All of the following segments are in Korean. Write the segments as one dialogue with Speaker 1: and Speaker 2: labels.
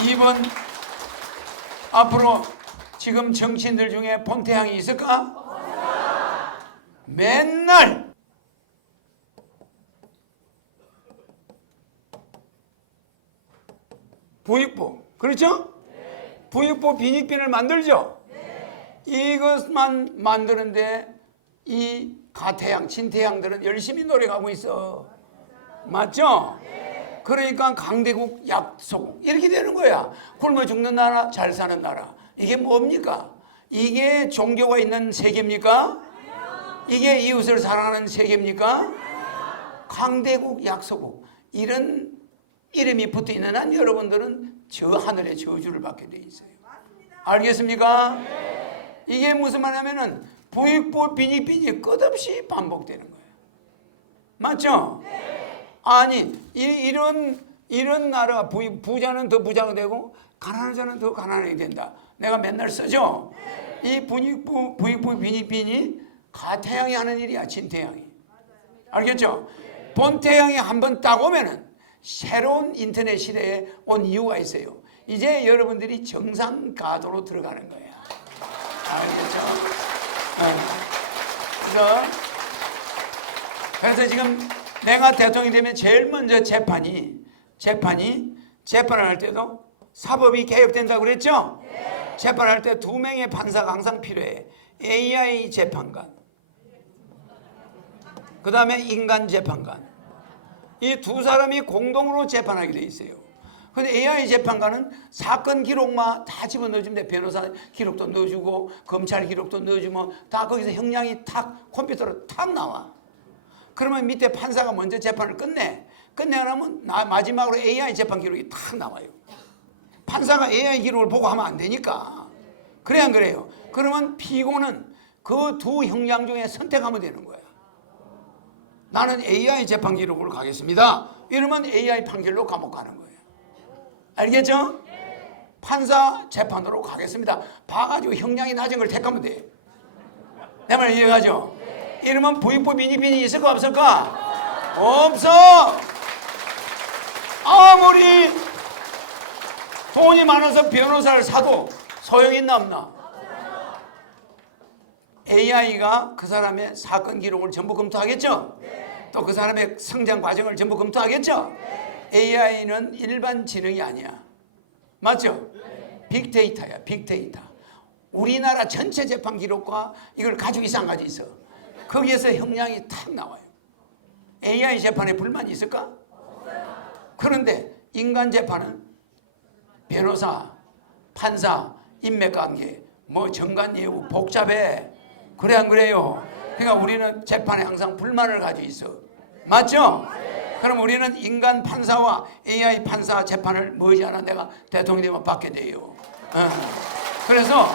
Speaker 1: 2번 앞으로 지금 정치인들 중에 본태양이 있을까? 맨날 부익부 그렇죠? 부익부 빈익빈을 만들죠? 이것만 만드는데 이 가태양, 친태양들은 열심히 노력하고 있어. 맞죠? 그러니까 강대국 약속 이렇게 되는 거야. 굶어 죽는 나라, 잘 사는 나라. 이게 뭡니까? 이게 종교가 있는 세계입니까? 이게 이웃을 사랑하는 세계입니까? 강대국 약소국 이런 이름이 붙어 있는 한 여러분들은 저 하늘의 저주를 받게 돼 있어요. 알겠습니까? 이게 무슨 말이냐면은 부익부 빈익빈이 끝없이 반복되는 거예요. 맞죠? 아니 이, 이런 이런 나라 부, 부자는 더 부자가 되고 가난한 자는 더 가난하게 된다. 내가 맨날 쓰죠. 이 부익부 부익부 빈익빈이 가태양이 하는 일이야 진태양이. 알겠죠? 본태양이 한번 딱 오면은 새로운 인터넷 시대에 온 이유가 있어요. 이제 여러분들이 정상 가도로 들어가는 거야. 알겠죠? 어. 그래서 그래서 지금 내가 대통령이 되면 제일 먼저 재판이 재판이 재판을 할 때도 사법이 개혁된다고 그랬죠? 재판할 때 두 명의 판사가 항상 필요해. AI 재판관, 그 다음에 인간 재판관. 이 두 사람이 공동으로 재판하게 돼 있어요. 근데 AI 재판관은 사건 기록만 다 집어넣어주면 돼. 변호사 기록도 넣어주고, 검찰 기록도 넣어주면 다 거기서 형량이 탁 컴퓨터로 탁 나와. 그러면 밑에 판사가 먼저 재판을 끝내. 끝내면 나 마지막으로 AI 재판 기록이 탁 나와요. 판사가 AI 기록을 보고 하면 안 되니까. 그래 안 그래요? 그러면 피고는 그 두 형량 중에 선택하면 되는 거야. 나는 AI 재판 기록으로 가겠습니다. 이러면 AI 판결로 감옥 가는 거예요. 알겠죠? 판사 재판으로 가겠습니다. 봐가지고 형량이 낮은 걸 택하면 돼. 내 말 이해가죠? 이러면 부익부 비니빈이 있을까 없을까? 없어! 아무리 돈이 많아서 변호사를 사도 소용 있나 없나? AI가 그 사람의 사건 기록을 전부 검토하겠죠? 또그 사람의 성장 과정을 전부 검토하겠죠? AI는 일반 지능이 아니야. 맞죠? 빅데이터야, 빅데이터. 우리나라 전체 재판 기록과 이걸 가지고 있어 안 가지고 있어? 거기에서 형량이 탁 나와요. AI 재판에 불만이 있을까? 그런데 인간 재판은 변호사, 판사, 인맥관계, 뭐 정관예우 복잡해. 그래 안 그래요? 그러니까 우리는 재판에 항상 불만을 가지고 있어. 맞죠? 그럼 우리는 인간 판사와 AI 판사 재판을 머지않아 내가 대통령이 되면 받게 돼요. 어. 그래서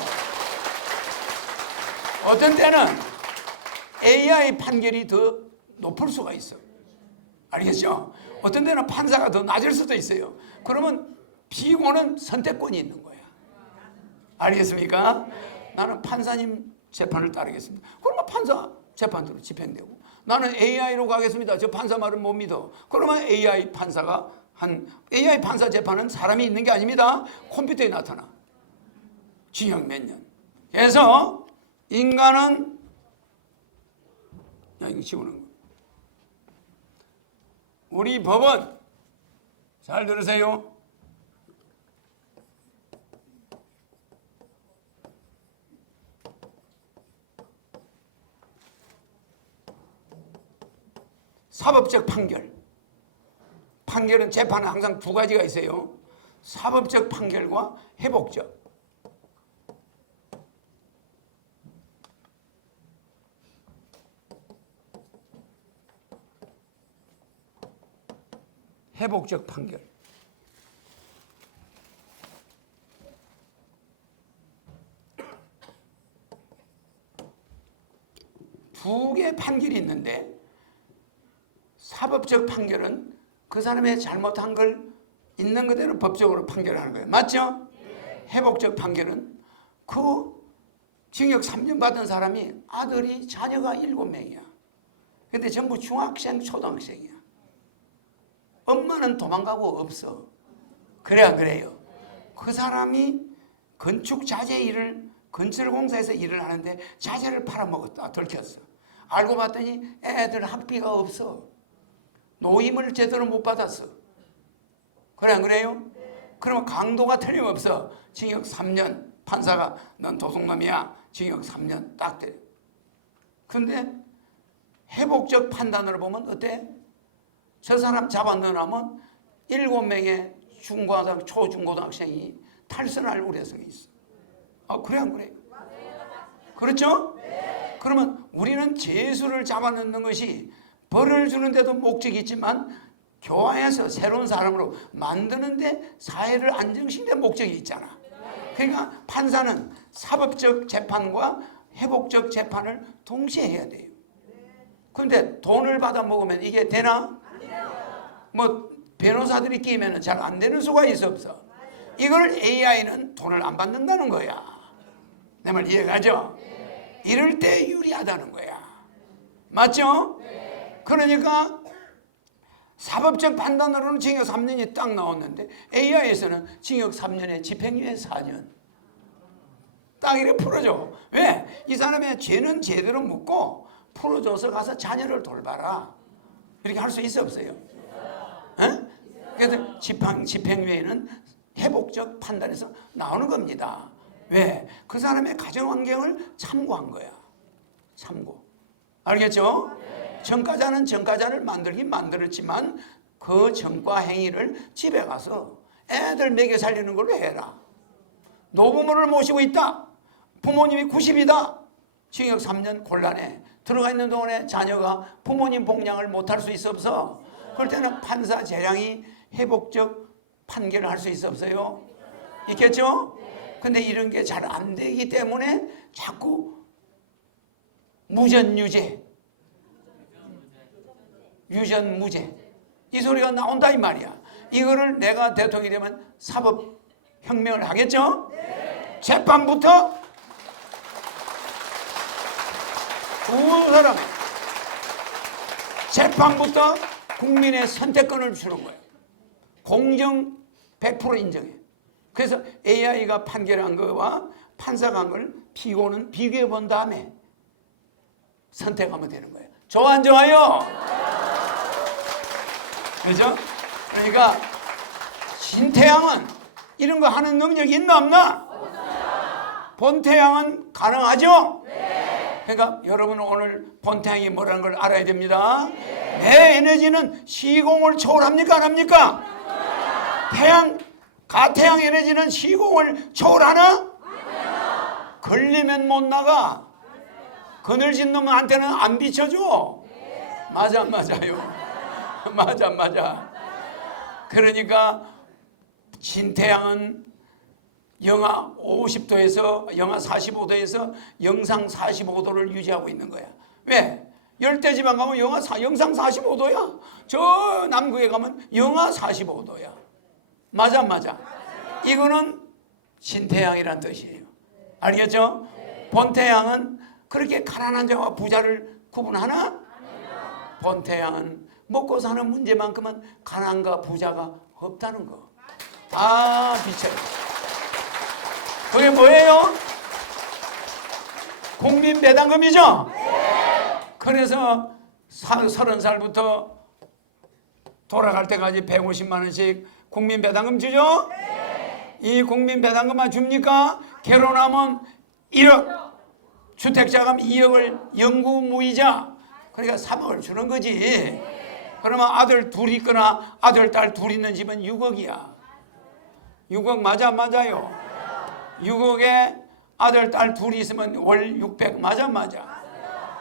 Speaker 1: 어떤 때는 AI 판결이 더 높을 수가 있어. 알겠죠? 어떤 데는 판사가 더 낮을 수도 있어요. 그러면 피고는 선택권이 있는 거야. 알겠습니까? 나는 판사님 재판을 따르겠습니다. 그러면 판사 재판대로 집행되고 나는 AI로 가겠습니다. 저 판사 말은 못 믿어. 그러면 AI 판사가 한 AI 판사 재판은 사람이 있는 게 아닙니다. 컴퓨터에 나타나. 징역 몇 년. 그래서 인간은 야 이거 지우는 거. 우리 법은 잘 들으세요. 사법적 판결. 판결은 재판은 항상 두 가지가 있어요. 사법적 판결과 회복적. 회복적 판결. 두 개의 판결이 있는데 사법적 판결은 그 사람의 잘못한 걸 있는 그대로 법적으로 판결하는 거예요. 맞죠? 회복적 판결은 그 징역 3년 받은 사람이 아들이 자녀가 7명이야. 근데 전부 중학생, 초등학생이야. 엄마는 도망가고 없어. 그래 안 그래요? 그 사람이 건축 자재 일을 건설 공사에서 일을 하는데 자재를 팔아먹었다 들켰어. 알고 봤더니 애들 학비가 없어. 노임을 제대로 못 받았어. 그래 안 그래요? 그러면 강도가 틀림없어. 징역 3년 판사가 넌 도둑놈이야. 징역 3년 딱 때려. 근데 회복적 판단으로 보면 어때? 저 사람 잡아넣으면 일곱 명의 중고등 초중고등학생이 탈선할 우려성이 있어. 아 그래 안 그래? 그렇죠? 그러면 우리는 죄수를 잡아넣는 것이 벌을 주는데도 목적이 있지만 교화해서 새로운 사람으로 만드는데 사회를 안정시키는 목적이 있잖아. 그러니까 판사는 사법적 재판과 회복적 재판을 동시에 해야 돼요. 근데 돈을 받아 먹으면 이게 되나? 뭐 변호사들이 끼면 잘 안 되는 수가 있어 없어. 이걸 AI는 돈을 안 받는다는 거야. 내 말 이해가죠? 이럴 때 유리하다는 거야. 맞죠? 그러니까 사법적 판단으로는 징역 3년이 딱 나왔는데 AI에서는 징역 3년에 집행유예 4년. 딱 이렇게 풀어줘. 왜? 이 사람의 죄는 제대로 묻고 풀어줘서 가서 자녀를 돌봐라. 이렇게 할 수 있어 없어요? 어? 그래서 집행, 집행유예는 회복적 판단에서 나오는 겁니다. 왜? 그 사람의 가정 환경을 참고한 거야. 참고. 알겠죠? 전과자는 전과자를 만들긴 만들었지만 그 전과 행위를 집에 가서 애들 먹여 살리는 걸로 해라. 노부모를 모시고 있다. 부모님이 90이다. 징역 3년 곤란해. 들어가 있는 동안에 자녀가 부모님 복양을 못할 수 있어 없어. 그럴 때는 판사 재량이 회복적 판결을 할 수 있어 없어요? 있겠죠? 근데 이런 게 잘 안 되기 때문에 자꾸 무전유죄, 유전무죄 이 소리가 나온다 이 말이야. 이거를 내가 대통령이 되면 사법 혁명을 하겠죠? 재판부터 두 사람 재판부터 국민의 선택권을 주는 거예요. 공정 100% 인정해. 그래서 AI가 판결한 거와 판사가 한걸 피고는 비교해 본 다음에 선택하면 되는 거예요. 좋아 안 좋아요? 그죠? 그러니까 신태양은 이런 거 하는 능력이 있나 없나? 본태양은 가능하죠? 그러니까 여러분은 오늘 본태양이 뭐라는 걸 알아야 됩니다. 내 에너지는 시공을 초월합니까? 안 합니까? 태양, 가태양 에너지는 시공을 초월하나? 걸리면 못 나가. 그늘진 놈한테는 안 비춰줘. 맞아, 맞아요. 맞아, 맞아. 그러니까 신태양은 영하 50도에서 영하 45도에서 영상 45도를 유지하고 있는 거야. 왜? 열대지방 가면 영하 사, 영상 45도야. 저 남극에 가면 영하 45도야. 맞아, 맞아. 이거는 신태양이란 뜻이에요. 알겠죠? 본태양은 그렇게 가난한 자와 부자를 구분하나? 본태양은 먹고 사는 문제만큼은 가난과 부자가 없다는 거. 다 비춰요. 그게 뭐예요? 국민 배당금이죠? 그래서 사- 서른 살부터 돌아갈 때까지 150만 원씩 국민 배당금 주죠? 이 국민 배당금만 줍니까? 결혼하면 1억, 주택자금 2억을 영구 무이자, 그러니까 3억을 주는 거지. 그러면 아들 둘 있거나 아들 딸 둘 있는 집은 6억이야. 6억 맞아 안 맞아요? 6억에 아들 딸 둘이 있으면 월 600 맞아 안 맞아?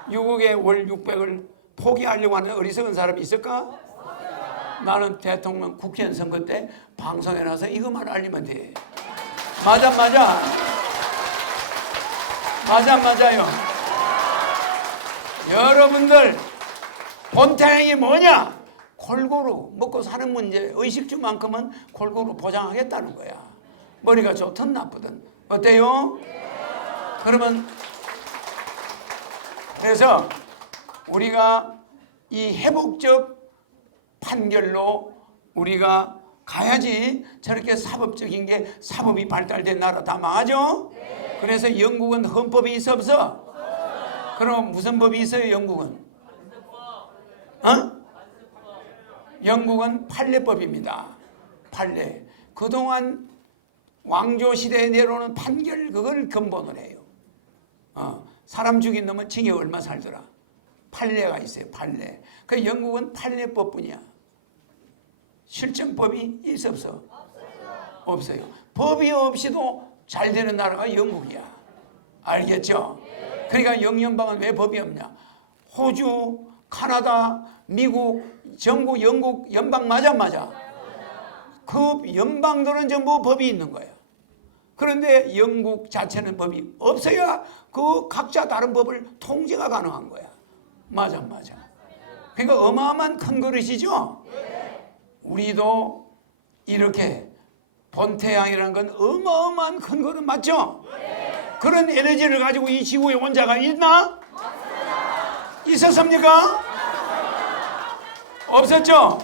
Speaker 1: 6억에 월 600을 포기하려고 하는 어리석은 사람이 있을까? 나는 대통령 국회의원 선거 때 방송에 나서 이것만 알리면 돼. 맞아 안 맞아? 맞아 안 맞아요? 여러분들 본태양이 뭐냐? 골고루 먹고 사는 문제 의식주만큼은 골고루 보장하겠다는 거야. 머리가 좋든 나쁘든 어때요? 그러면 그래서 우리가 이 회복적 판결로 우리가 가야지 저렇게 사법적인 게 사법이 발달된 나라 다 망하죠? 그래서 영국은 헌법이 있어 없어? 그럼 무슨 법이 있어요 영국은? 어? 영국은 판례법입니다. 판례. 그동안 왕조 시대에 내려오는 판결 그걸 근본으로 해요. 어, 사람 죽인 놈은 징역 얼마 살더라. 판례가 있어요. 판례. 그 영국은 판례법뿐이야. 실정법이 있어 없어? 없어요. 법이 없이도 잘 되는 나라가 영국이야. 알겠죠? 그러니까 영연방은 왜 법이 없냐? 호주, 카나다, 미국, 전국, 영국 연방 맞아 맞아. 그 연방들은 전부 법이 있는 거야. 그런데 영국 자체는 법이 없어야 그 각자 다른 법을 통제가 가능한 거야. 맞아 맞아. 그러니까 어마어마한 큰 그릇이죠. 우리도 이렇게 본태양이라는 건 어마어마한 큰 그릇 맞죠? 그런 에너지를 가지고 이 지구에 온 자가 있나? 있었습니까? 없었죠?